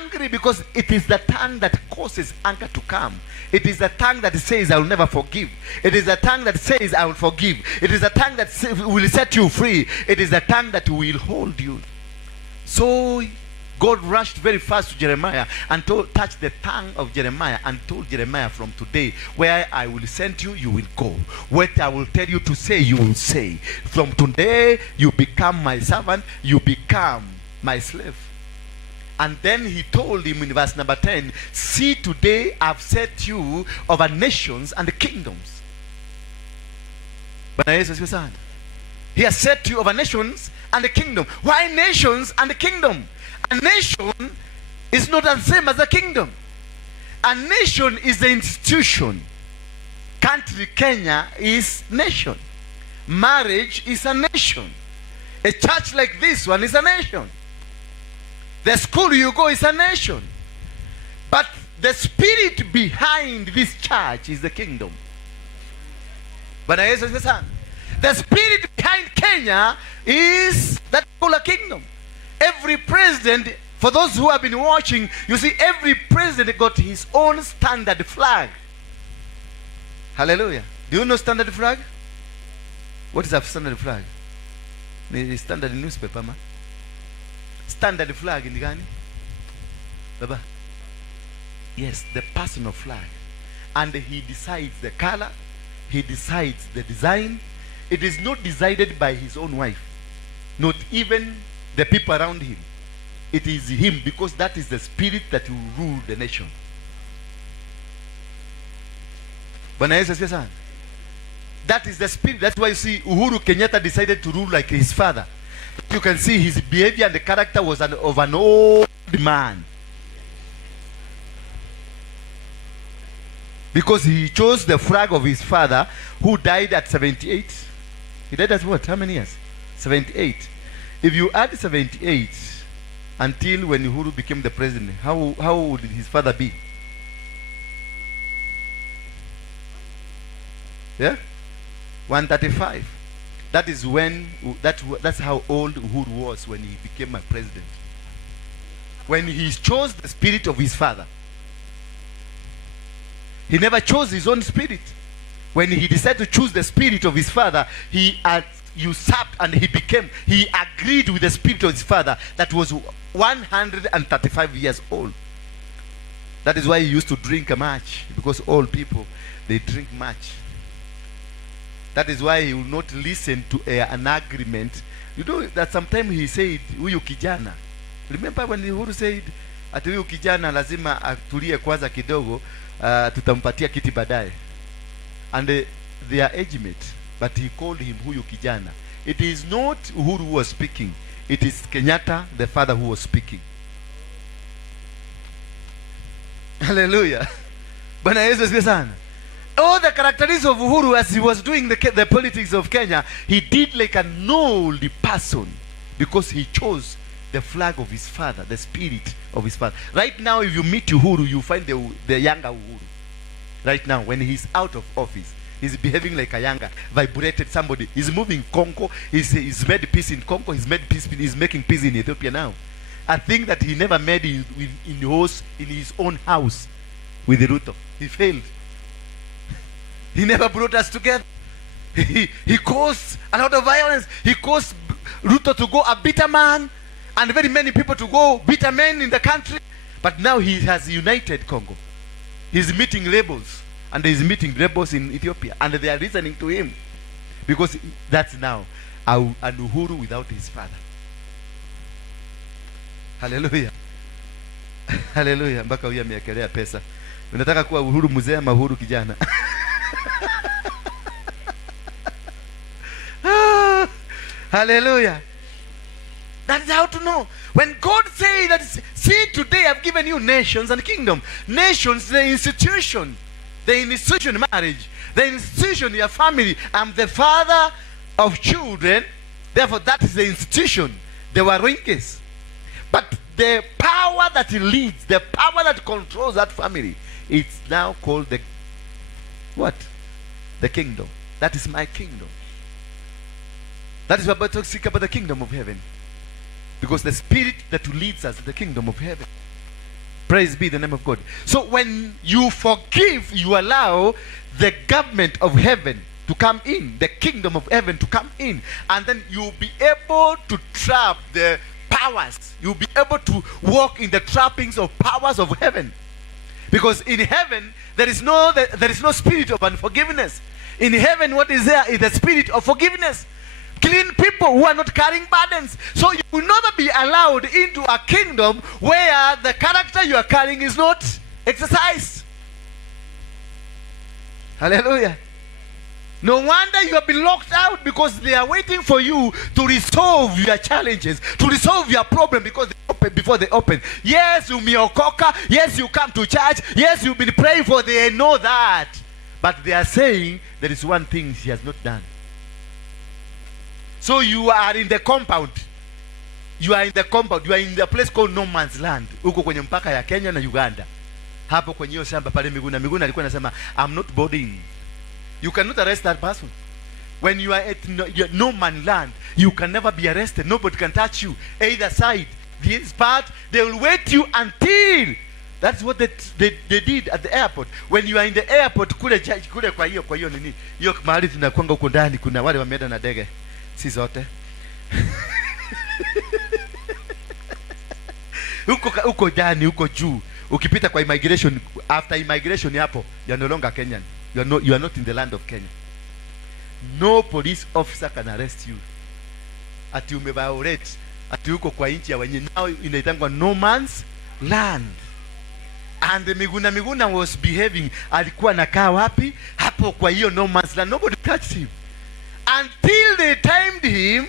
angry because it is the tongue that causes anger to come. It is the tongue that says, I will never forgive. It is the tongue that says, I will forgive. It is the tongue that will set you free. It is the tongue that will hold you. So God rushed very fast to Jeremiah and touched the tongue of Jeremiah and told Jeremiah, from today, where I will send you, you will go. What I will tell you to say, you will say. From today, you become my servant, you become my slave. And then he told him in verse number 10, see, today I've set you over nations and kingdoms. He has set you over nations and the kingdom. Why nations and the kingdom? A nation is not the same as a kingdom. A nation is the institution. Country Kenya is nation. Marriage is a nation. A church like this one is a nation. The school you go is a nation. But the spirit behind this church is the kingdom. But the spirit behind Kenya is that whole kingdom. Every president, for those who have been watching, you see every president got his own standard flag. Hallelujah. Do you know standard flag? What is a standard flag? The standard newspaper, ma? Standard flag in the Ghana? Baba? Yes, the personal flag. And he decides the color. He decides the design. It is not decided by his own wife. Not even the people around him. It is him, because that is the spirit that will rule the nation. That is the spirit. That's why you see Uhuru Kenyatta decided to rule like his father. You can see his behavior and the character was of an old man. Because he chose the flag of his father, who died at 78. He died at what? How many years? 78. If you add 78 until when Uhuru became the president, how would his father be? Yeah? 135. That is when, that's how old Uhuru was when he became a president. When he chose the spirit of his father. He never chose his own spirit. When he decided to choose the spirit of his father, he usurped and he agreed with the spirit of his father that was 135 years old. That is why he used to drink much, because old people, they drink much. That is why he will not listen to an agreement. You know that sometimes he said, huyu kijana. Remember when Uhuru said, ati huyu kijana lazima atulie kwanza kidogo, tutampatia kiti baadaye. And they are age mate, but he called him huyu kijana. It is not Uhuru who was speaking. It is Kenyatta, the father, who was speaking. Hallelujah. Bwana Yesu asifiwe sana. All the characteristics of Uhuru as he was doing the politics of Kenya, he did like an old person, because he chose the flag of his father, the spirit of his father. Right now, if you meet Uhuru, you find the younger Uhuru. Right now, when he's out of office, he's behaving like a younger, vibrated somebody. He's moving Congo. He's made peace in Congo. He's making peace in Ethiopia now. A thing that he never made in his own house with Ruto. He failed. He never brought us together. He caused a lot of violence. He caused Ruto to go a bitter man, and very many people to go bitter men in the country. But now he has united Congo. He's meeting rebels, and he's meeting rebels in Ethiopia, and they are listening to him, because that's now an Uhuru without his father. Hallelujah. Hallelujah. Mpaka huyu ameekelea pesa. Unataka kuwa Uhuru mzee ama Uhuru kijana? Hallelujah. That's how to know. When God says that, see, today I've given you nations and kingdom. Nations, the institution. The institution marriage. The institution your family. I'm the father of children. Therefore, that is the institution. The Waruinges. But the power that leads, the power that controls that family, it's now called the what? The kingdom. That is my kingdom. That is what we're talking about, the kingdom of heaven. Because the spirit that leads us to the kingdom of heaven. Praise be the name of God. So when you forgive, you allow the government of heaven to come in, the kingdom of heaven to come in, and then you'll be able to trap the powers. You'll be able to walk in the trappings of powers of heaven. Because in heaven, there is no spirit of unforgiveness. In heaven, what is there is the spirit of forgiveness. Clean people who are not carrying burdens. So you will never be allowed into a kingdom where the character you are carrying is not exercised. Hallelujah. No wonder you have been locked out, because they are waiting for you to resolve your challenges, to resolve your problem, because they open before they open. Yes, you umeokoka. Yes, you come to church. Yes, you've been praying for, they know that. But they are saying there is one thing she has not done. So you are in the compound. You are in the compound. You are in the place called no man's land. Uko kwenye mpaka ya Kenya na Uganda. Hapo kwenye hiyo shamba pale Miguna alikuwa anasema, I'm not boarding. You cannot arrest that person. When you are at no man's land, you can never be arrested. Nobody can touch you. Either side. This part, they will wait you until. That's what they did at the airport. When you are in the airport, kule kwa hiyo nini. Hiyo mahali tunakwanga huko ndani, kuna wale wameenda na ndege. Si zote. Uko ndani, uko juu. Ukipita kwa immigration, after immigration hapo, you are no longer Kenyan. You are not in the land of Kenya. No police officer can arrest you. Ati umeviolate. Ati uko kwa nchi ya wenye. Now inaitangwa no man's land. And the Miguna was behaving. Alikuwa nakaa wapi? Hapo kwa hiyo no man's land. Nobody touched him. Until they timed him.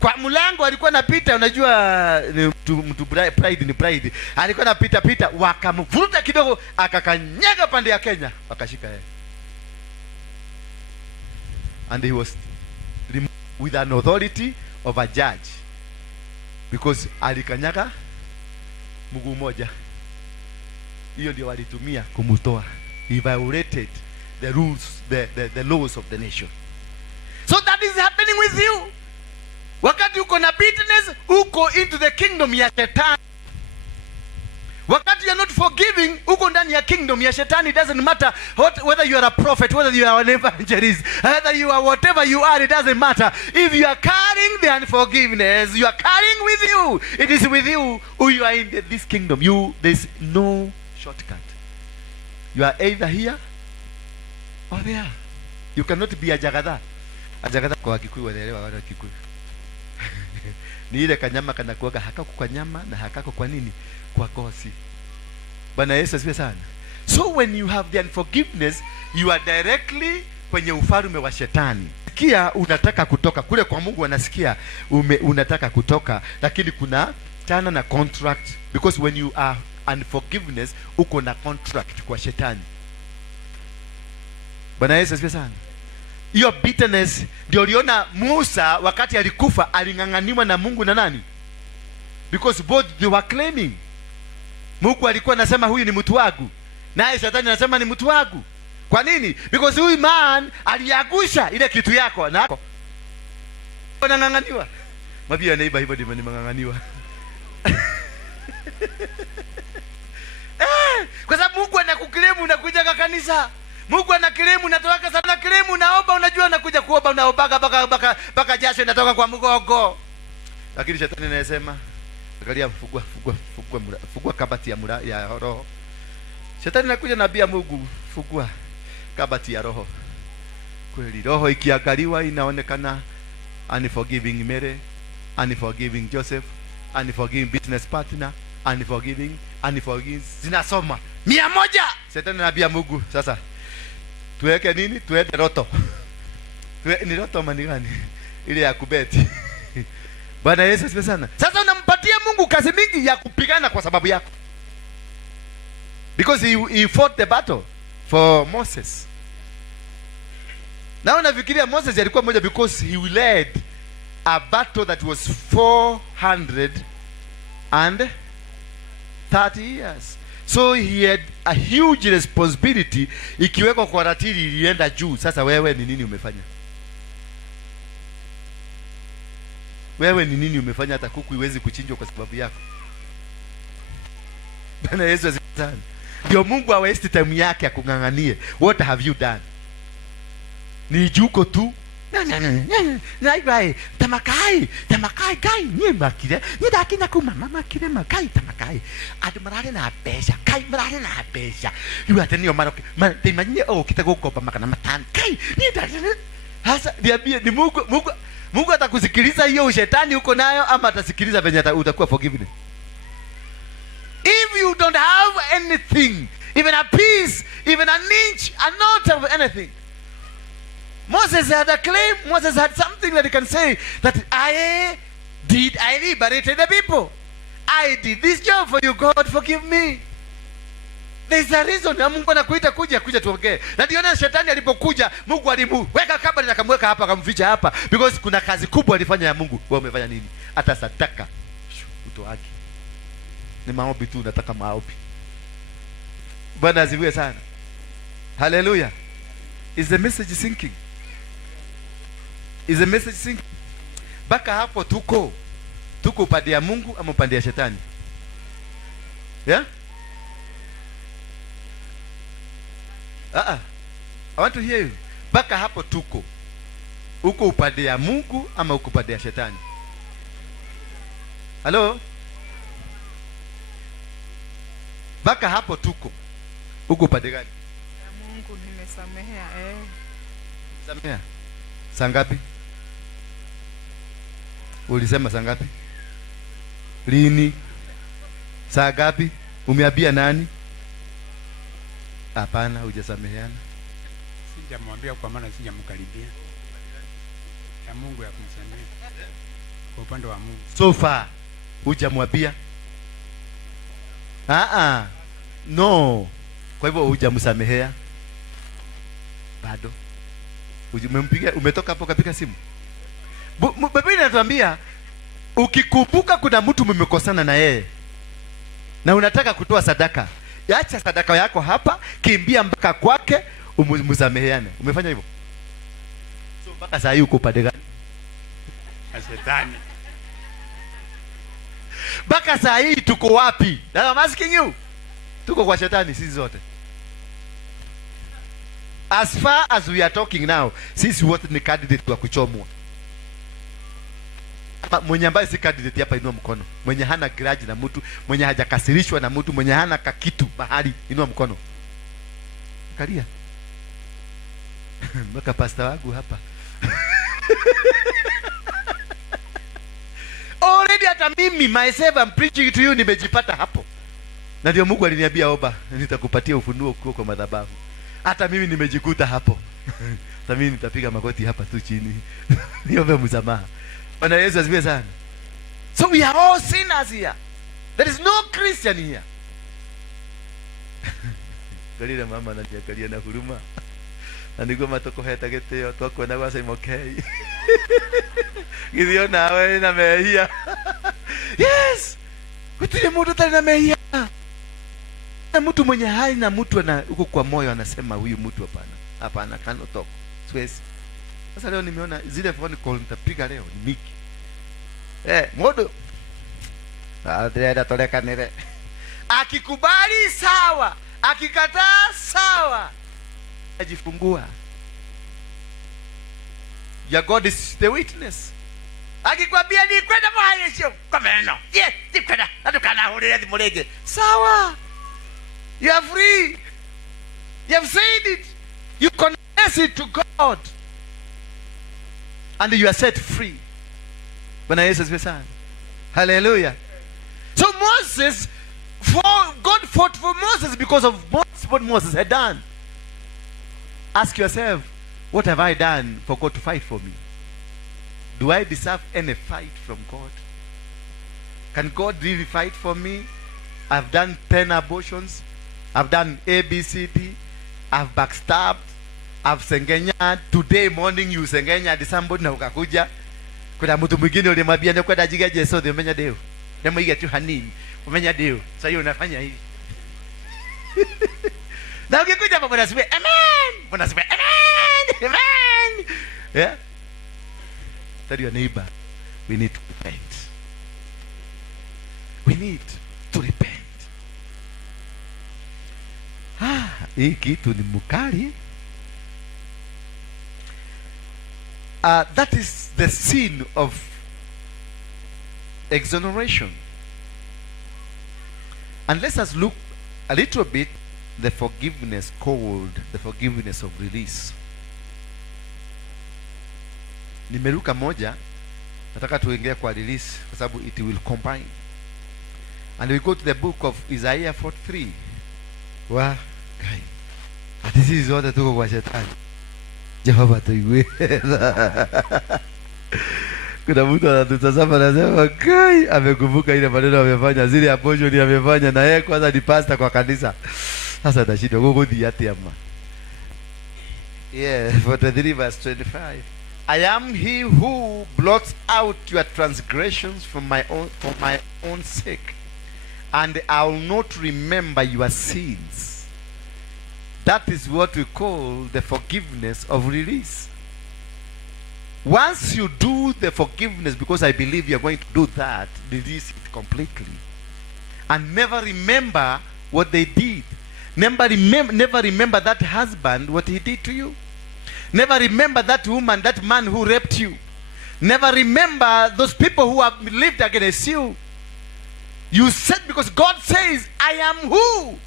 Kwa mlango alikuwa napita, unajua mtu pride ni pride. Alikuwa napita wakamvuruta kidogo, akakanyaga pande ya Kenya, wakashika yeye. And he was removed with an authority of a judge, because alikanyaga mguu moja. Hiyo ndio walitumia kumutoa. He violated the rules, the laws of the nation. So that is happening with you. Wakati uko na bitterness, uko into the kingdom ya shetani. Wakati you are not forgiving, uko ndani ya kingdom ya shetani. It doesn't matter whether you are a prophet, whether you are an evangelist, whether you are whatever you are, it doesn't matter. If you are carrying the unforgiveness, you are carrying with you. It is with you who you are in this kingdom. There is no shortcut. You are either here or there. You cannot be a Jagadha. A Jagadha kwa Kikuyu, wanaelewa wana Kikuyu. Ni ile kanyama kanakuaga hakako kwa nyama na hakako kwa nini? Kwa kosi. Bwana Yesu asifiwe sana. So when you have the unforgiveness, you are directly kwenye ufalme wa shetani. Sikia unataka kutoka kule kwa Mungu, anasikia unataka kutoka, lakini kuna tana na contract, because when you are unforgiveness, uko na contract kwa shetani. Bwana Yesu asifiwe sana. Hiyo bitterness ndio uliona Musa wakati alikufa aling'ang'aniwa na Mungu na nani? Because both they were claiming. Mungu alikuwa anasema huyu ni mtu wangu, naye shetani anasema ni mtu wangu. Kwa nini? Because huyu man aliagusha ile kitu yako na unang'ang'aniwa. Mabia neighbor hivyo ndivyo nimeng'ang'aniwa. Kwa sababu Mungu anakukilemu unakuja kwa kanisa. Mungu anakilemu unatoka sana, kilemu unaomba, unajua unakuja kuomba, unaombaga baka jasho inatoka kwa mgongo. Lakini shetani anasema, angalia, fungua kabati ya roho. Shetani anakuja nabii Mungu, fungua kabati ya roho. Kweli roho ikiangaliwa inaonekana unforgiving Mary, unforgiving Joseph, unforgiving business partner, unforgiving zinasoma 100. Shetani nabii Mungu, sasa tuweke nini? Tuweke roto. Ni roto mani gani? Ile ya kubeti. Bwana Yesu asifiwe sana. Sasa unampatia Mungu kazi mingi ya kupigana kwa sababu yako. Because he fought the battle for Moses. Na unafikiria Moses alikuwa mmoja because he led a battle that was 430 years. So he had a huge responsibility. Ikiwekwa kwa ratili ilienda juu. Sasa wewe ni nini umefanya? Wewe ni nini umefanya hata kuku iwezi kuchinjwa kwa sababu yako? Bwana Yesu asifiwe. Ndio Mungu awaste time yake akung'ang'anie. What have you done? Ni juko tu. Nai tamakai kai ni makire ni dakina ku mama makire makai tamakai adu marare na besha kai marare na besha yu ateni o maroke te imagine kitaka kukopa makana matani kai ni dakina hasa niambie ni Mungu atakusikiliza hiyo ushetani uko nayo ama atasikiliza venye utakuwa forgiven? If you don't have anything, even a piece, even an inch, a note of anything, Moses had a claim. Moses had something that he can say that I liberated the people. I did this job for you. God, forgive me. There's a reason. Mungu anakuita kuja tuongee. Na ndio na shetani alipokuja, Mungu alimuweka kabla na akamweka hapa akamficha hapa because kuna kazi kubwa alifanya ya Mungu. Wewe umefanya nini? Hata sadaka utoaje? Ni maombi tu, nataka maombi. Bwana asifiwe sana. Hallelujah. Is the message sinking? Is the message sinking? Baka hapo tuko upande ya Mungu ama upande ya shetani? Yeah? I want to hear you. Baka hapo tuko. Uko upande ya Mungu ama uko upande ya shetani? Hello? Baka hapo tuko. Uko upande gani? Ya Mungu nimesamehea. Samehea. Saa ngapi? Ulisema saa ngapi? Lini? Saa ngapi? Umeambia nani? Hapana, hujasameheana. Sijamwambia kwa maana sijamkaribia. Ya Mungu ya kumsamehe. Kwa upande wa Mungu. So far hujamwambia? No. Kwa hivyo hujamsamehea. Bado. Umempigia, umetoka hapo kapiga simu. Biblia inatuambia ukikumbuka kuna mtu mmekosana na yeye na unataka kutoa sadaka, acha sadaka yako hapa, kimbia mpaka kwake umsameheane. Umefanya hivyo? So mpaka saa hii uko upande gani? Shetani. Mpaka saa hii tuko wapi? I'm asking you. Tuko kwa shetani sisi zote. As far as we are talking now, sisi wote ni candidate wa kuchomwa. Mwenye ambaye si candidate hapa inua mkono. Mwenye hana grudge na mtu, mwenye hajakasirishwa na mtu, mwenye hana kakitu bahari inua mkono. Kalia. Mpaka pastor wangu hapa. Already hata mimi myself I'm preaching to you nimejipata hapo. Na ndio Mungu aliniambia omba, nitakupatia ufunuo kwa madhabahu. Hata mimi nimejikuta hapo. Hata mimi nitapiga magoti hapa tu chini. Niombe msamaha. Bwana Yesu asifiwe sana. So we are all sinners here. There is no Christian here. Kalile mama ananiangalia na huruma. Na niko matoko heta geteo twako na gwasa imokei. Gidio nawe na mehia. Yes. Kutile mtu tali na mehia. Na mtu mwenye hai na mtu ana huko kwa moyo anasema huyu mtu hapana kano toko. Siwezi. Sasa leo nimeona zile phone call nitapiga leo ni miki. Modo. Adriana toleka nile. Akikubali sawa, akikataa sawa. Ajifungua. Your God is the witness. Akikwambia ni kwenda mahali sio kameno. Yes, ni kwenda. Natukana hulele dimulege. Sawa. You are free. You have said it. You confess it to God. And you are set free. Bwana Yesu asifiwe sana. Hallelujah. So God fought for Moses because of what Moses had done. Ask yourself, what have I done for God to fight for me? Do I deserve any fight from God? Can God really fight for me? I've done 10 abortions. I've done A, B, C, D. I've backstabbed. I've sengenya. Today morning you sengenya hadi somebody na ukakuja. Kuna mtu mwingine ulimwambia ndio kwenda jiga Yesu ndio umenya deo. Ndio iga tu hanini. Umenya deo. Sasa hiyo unafanya hivi. Na ukikuja hapa Bwana asifiwe. Amen. Bwana asifiwe. Amen. Amen. Yeah. Tell your neighbor, we need to repent. We need to repent. hii kitu ni mkali. That is the sin of exoneration. And let us look a little bit the forgiveness called the forgiveness of release. Nimeruka moja, nataka tuingie kwa release kwa sababu it will combine. And we go to the book of Isaiah 43. Wa kai. Ati sisi zote tuko kwa shetani. Jehova tuiwe. Kuna mtu anatutazama anasema kai amekumbuka ile maneno amefanya, zile abortion amefanya, na yeye kwanza ni pastor kwa kanisa. Sasa ndashindwa kugodhi ati ama. Yeah, 43 verse 25. I am he who blots out your transgressions for my own sake, and I will not remember your sins. That is what we call the forgiveness of release. Once you do the forgiveness, because I believe you are going to do that, release it completely. And never remember what they did. Never remember that husband, what he did to you. Never remember that woman, that man who raped you. Never remember those people who have lived against you. You said, because God says, I am who?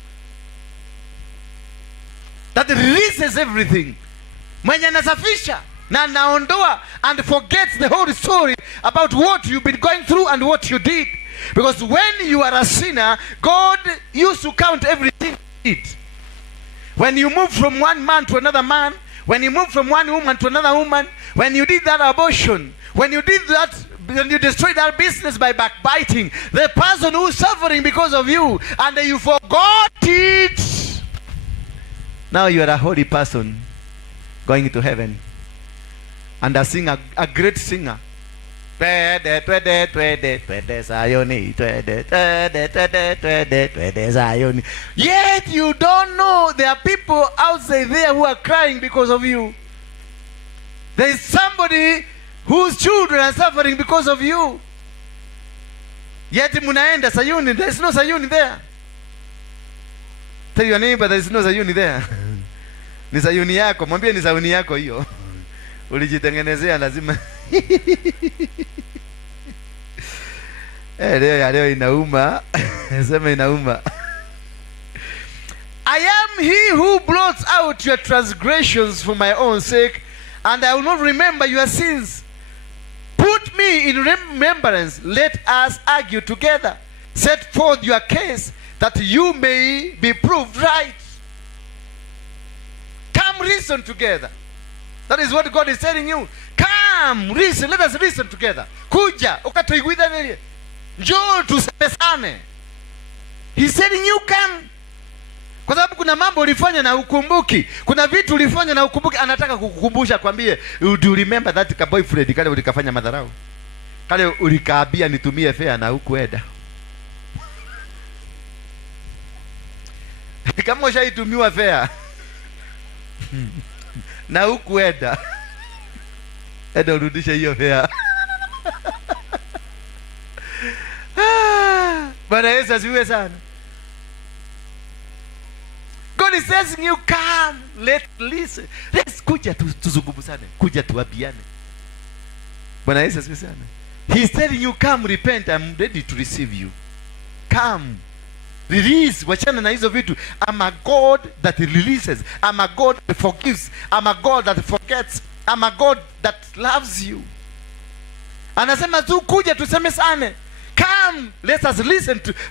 That releases everything. Mwenye anasafisha na naondoa and forgets the whole story about what you've been going through and what you did. Because when you are a sinner, God used to count everything you did. When you move from one man to another man, when you move from one woman to another woman, when you did that abortion, when you did that, when you destroyed that business by backbiting, the person who is suffering because of you, and you forgot it, now you are a holy person going to heaven. And a singer, a great singer. Yet you don't know there are people outside there who are crying because of you. There is somebody whose children are suffering because of you. Yet munaenda Sayuni, there is no Sayuni there. Tell your neighbor there is no Sayuni there. Ni Sayuni yako, mwambie ni Sayuni yako hiyo. Ulijitengenezea lazima. Leo inauma. Sema inauma. I am he who blots out your transgressions for my own sake, and I will not remember your sins. Put me in remembrance. Let us argue together. Set forth your case, that you may be proved right. Come reason together. That is what God is telling you. Come, reason. Let us reason together. Kuja, ukatuiguidhanie. Njoo tusemesane. He's telling you come. Kwa sababu kuna mambo ulifanya na ukumbuki. Kuna vitu ulifanya na ukumbuki. Anataka kukukumbusha kwambie, do you remember that boyfriend kale ulikafanya madharau? Kale ulikaabia nitumie fare na hukuenda. Kama ushaitumiwa fare na hukuenda, enda urudishe hiyo fare. Bwana Yesu asifiwe sana. God is saying you come, let's listen. Let's kuja tuzungumzane, kuja tuabiane. Bwana Yesu asifiwe sana. He is telling you come repent, I'm ready to receive you. Come. Release, wachana na hizo vitu. I'm a God that releases. I'm a God that forgives. I'm a God that forgets. I'm a God that loves you. Anasema tu kuja tusemesane. Come, let us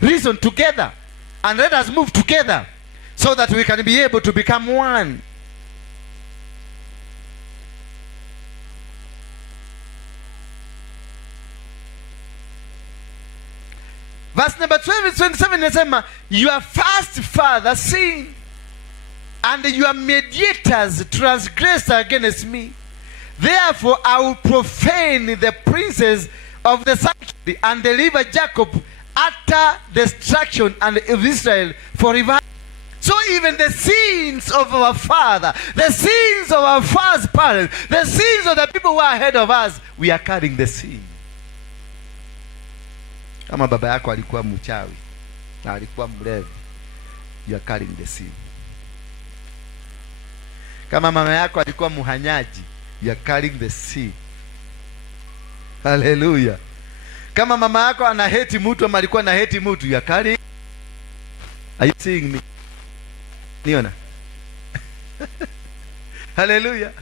reason together, and let us move together so that we can be able to become one. Verse number 27 inasema, your first father sinned, and your mediators transgressed against me. Therefore I will profane the princes of the sanctuary and deliver Jacob utter destruction, and of Israel for revival. So even the sins of our father, the sins of our first parents, the sins of the people who are ahead of us, we are carrying the sin. Kama baba yako alikuwa mchawi na alikuwa mlevi, you are carrying the sin. Kama mama yako alikuwa muhanyaji, you are carrying the sin. Hallelujah. Kama mama yako ana hate mtu ama alikuwa na hate mtu, you are carrying. Are you seeing me? Niona? Hallelujah.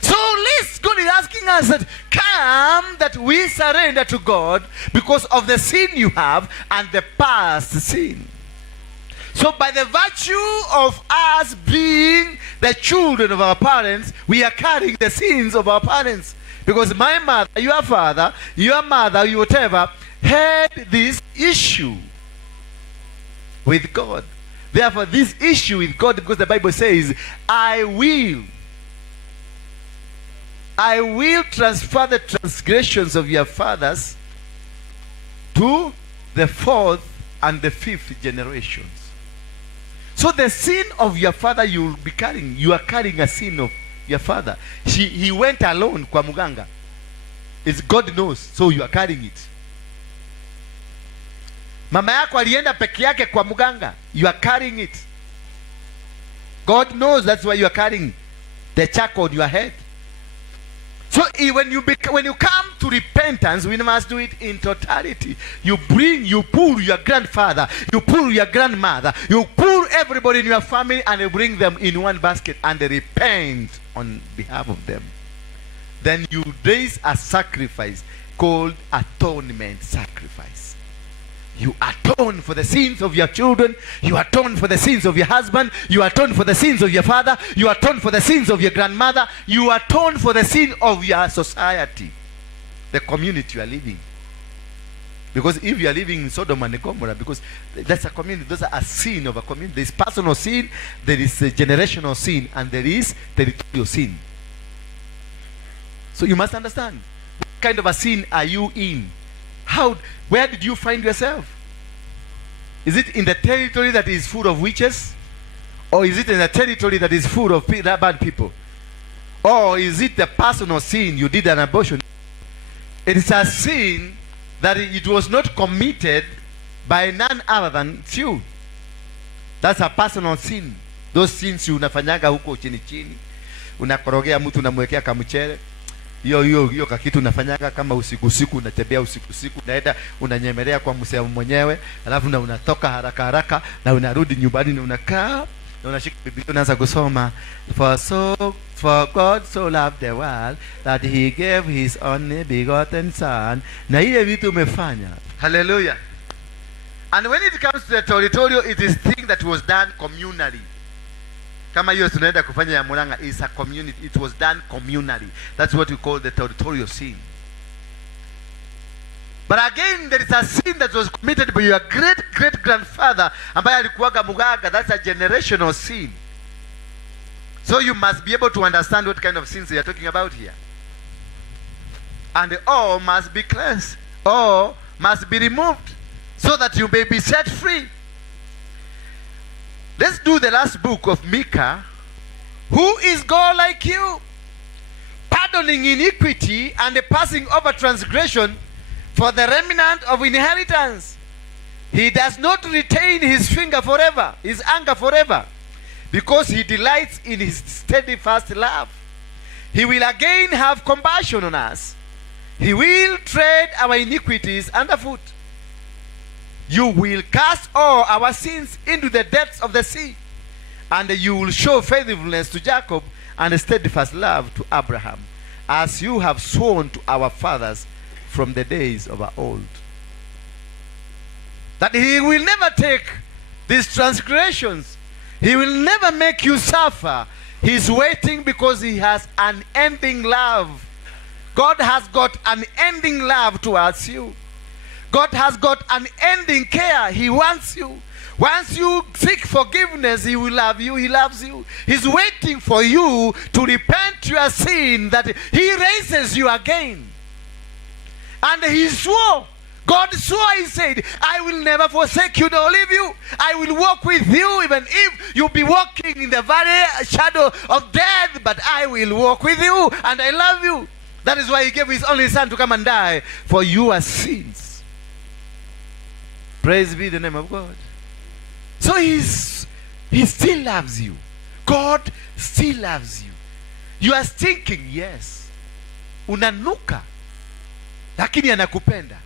So let's God is asking us that come that we surrender to God because of the sin you have and the past sin. So by the virtue of us being the children of our parents, we are carrying the sins of our parents. Because my mother, your father, your mother, your whatever, had this issue with God. Therefore, this issue with God, because the Bible says, I will transfer the transgressions of your fathers to the fourth and the fifth generations. So the sin of your father you will be carrying, you are carrying a sin of your father. He went alone kwa muganga. It's God knows, so you are carrying it. Mama yako alienda peke yake kwa muganga, you are carrying it. God knows, that's why you are carrying the check on your head. So when you come to repentance, we must do it in totality. You pull your grandfather, you pull your grandmother, you pull everybody in your family and you bring them in one basket and they repent on behalf of them. Then you raise a sacrifice called atonement sacrifice. You atone for the sins of your children. You atone for the sins of your husband. You atone for the sins of your father. You atone for the sins of your grandmother. You atone for the sin of your society, the community you are living. Because if you are living in Sodom and Gomorrah, because that's a community, those are a sin of a community. There is personal sin, there is a generational sin, and there is territorial sin. So you must understand, what kind of a sin are you in? Where did you find yourself? Is it in the territory that is full of witches? Or is it in the territory that is full of bad people? Or is it the personal sin, you did an abortion? It is a sin that it was not committed by none other than you. That's a personal sin. Those sins unafanyaga huko chini chini. Unakorogea mtu unamwekea kamchele. Hiyo kakitu unafanyaga kama usiku unatembea usiku unaenda unanyemelea kwa msemo mwenyewe, alafu unatoka haraka na unarudi nyumbani na unakaa na unashika Biblia unaanza kusoma for God so loved the world that he gave his only begotten son. Na ile vitu umefanya. Hallelujah. And when it comes to the territorial, it is thing that was done communally. Kama hiyo tunaenda kufanya ya Muranga is a community. It was done communally. That's what we call the territorial sin. But again, there is a sin that was committed by your great grandfather ambaye alikuwaga mugaga. That's a generational sin. So you must be able to understand what kind of sins we are talking about here. And all must be cleansed. All must be removed so that you may be set free. Let's do the last book of Micah. Who is God like you, pardoning iniquity and passing over transgression for the remnant of inheritance? He does not retain his finger forever, his anger forever, because he delights in his steadfast love. He will again have compassion on us. He will tread our iniquities underfoot. You will cast all our sins into the depths of the sea, and you will show faithfulness to Jacob and steadfast love to Abraham, as you have sworn to our fathers from the days of old. That he will never take these transgressions. He will never make you suffer. He's waiting because he has unending love. God has got unending love towards you. God has got unending care. He wants you. Once you seek forgiveness, he will love you. He loves you. He's waiting for you to repent your sin, that he raises you again. And he swore. God swore, he said, I will never forsake you nor leave you. I will walk with you even if you be walking in the valley shadow of death, but I will walk with you and I love you. That is why he gave his only son to come and die for your sins. Praise be the name of God. So he still loves you. God still loves you. You are stinking, yes, unanuka, lakini anakupenda.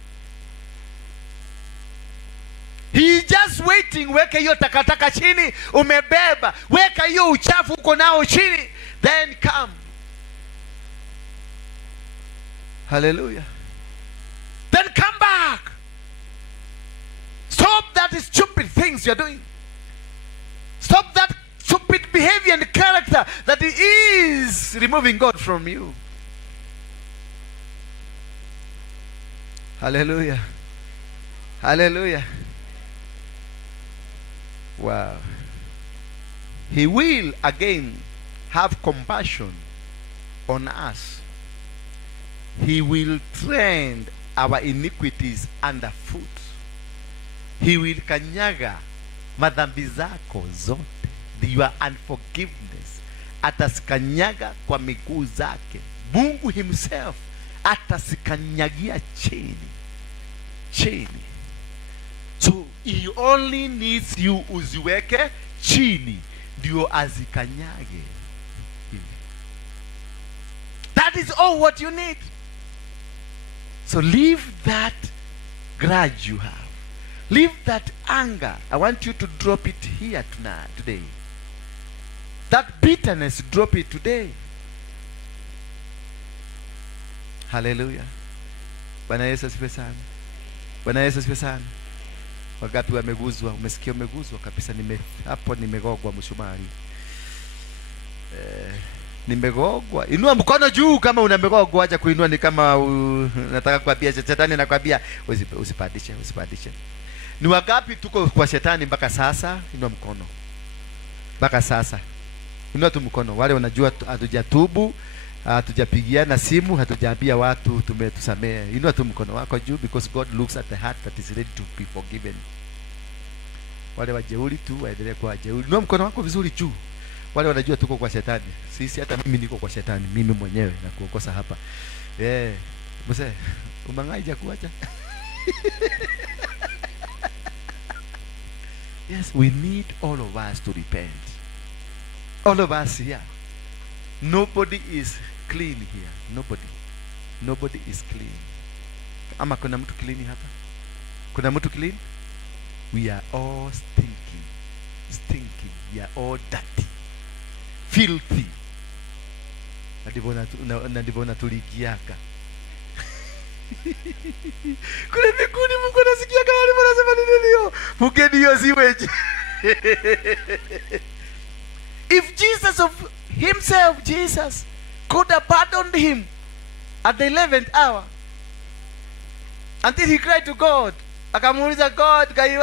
He is just waiting. Weka hiyo takataka chini, umebeba. Weka hiyo uchafu uko nao chini, then come. Hallelujah. Then come back. Stop that stupid things you're doing. Stop that stupid behavior and character that is removing God from you. Hallelujah. Hallelujah. Wow. He will again have compassion on us. He will tread our iniquities underfoot. He will kanyaga madhambi zako zote, your unforgiveness, atasikanyaga kwa miguu zake. Mungu himself atasikanyagia chini. So he only needs you uziweke chini ndio azikanyage. That is all what you need. So leave that grudge you have. Leave that anger. I want you to drop it here tonight, today. That bitterness, drop it today. Hallelujah. Bwana Yesu asifiwe sana. Bwana Yesu asifiwe sana. Wangapi wameguzwa? Umesikia umeguzwa kabisa? Hapo nimegogwa msumari. Nimegogwa. Inua mkono juu kama unamegogwa. Acha kuinua ni kama nataka kuambia shetani, nakwambia usipandishe. Ni wangapi tuko kwa shetani mpaka sasa? Inua mkono. Mpaka sasa. Inua tu mkono. Wale wanajua hatujatubu, hatujapigiana simu, hatujaambia watu tumetusamea. Inua tu mkono wako juu, because God looks at the heart that is ready to be forgiven. Wale wajeuri tu waendelee kuwa wajeuri. Inua mkono wako vizuri juu. Wale wanajua tuko kwa shetani. Sisi hata mimi niko kwa shetani, mimi mwenyewe na kuokosa hapa. Mzee, umangaija kuacha. Yes, we need all of us to repent. All of us here. Nobody is clean here. Nobody is clean. Ama kuna mtu clean hapa? Kuna mtu clean? We are all stinking. We are all dirty, filthy. Nadivona tuligiaka. Kule mbinguni Mungu anasikia kama anasema nini leo? Mugeni hiyo siweje. If Jesus of himself, Jesus could have pardoned him at the 11th hour, until he cried to God, akamuuliza God, gai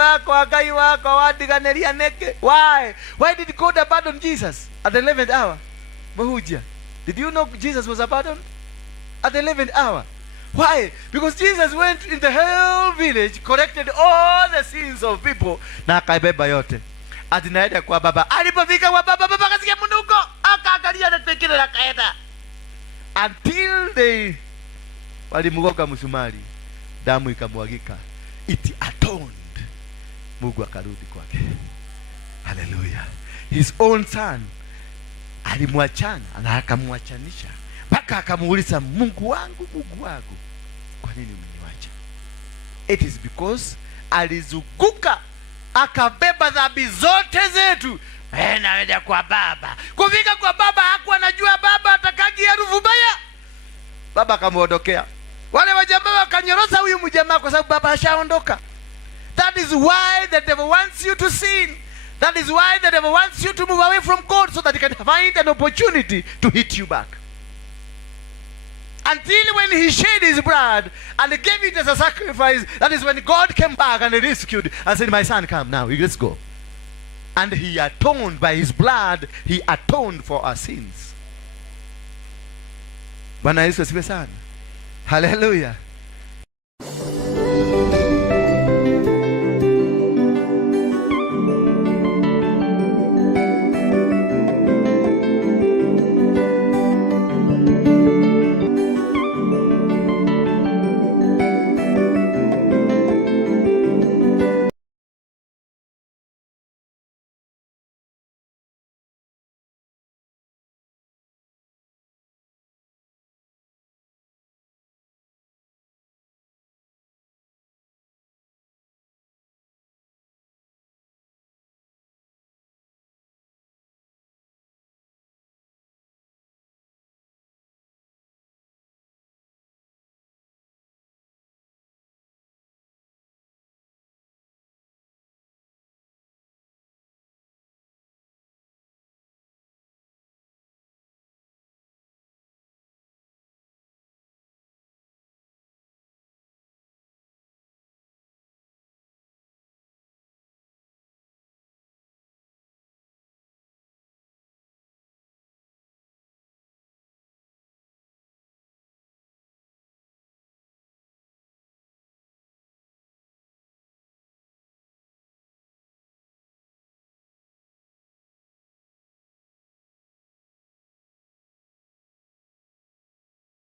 wako wadiganeria neke. Why did God pardon Jesus at the 11th hour? Mahuja, did you know Jesus was pardoned at the 11th hour? Why? Because Jesus went in the whole village, corrected all the sins of people, na akaibeba yote. Atinaenda kwa baba. Alipofika kwa baba, baba kasikia mnuko, akaangalia na pekine na kaenda. Until they walimgoga msumari, damu ikamwagika. It atoned. Mungu akarudi kwake. Hallelujah. His own son alimwachana na akamwachanisha. Paka akamuuliza, Mungu wangu, kwa nini umeniacha? It is because alizunguka akabeba dhambi zote zetu. Naenda kwa baba. Kufika kwa baba hakuwa anajua baba atakagi harufu baya. Baba akamuondokea. Wale wajamaa wakanyorosa huyu mjamaa kwa sababu baba ashaondoka. That is why the devil wants you to sin. That is why the devil wants you to move away from God, so that he can find an opportunity to hit you back. Until when he shed his blood and gave it as a sacrifice, that is when God came back and rescued and said, my son, come now, let's go. And he atoned by his blood, he atoned for our sins. Bwana Yesu asifiwe sana. Hallelujah.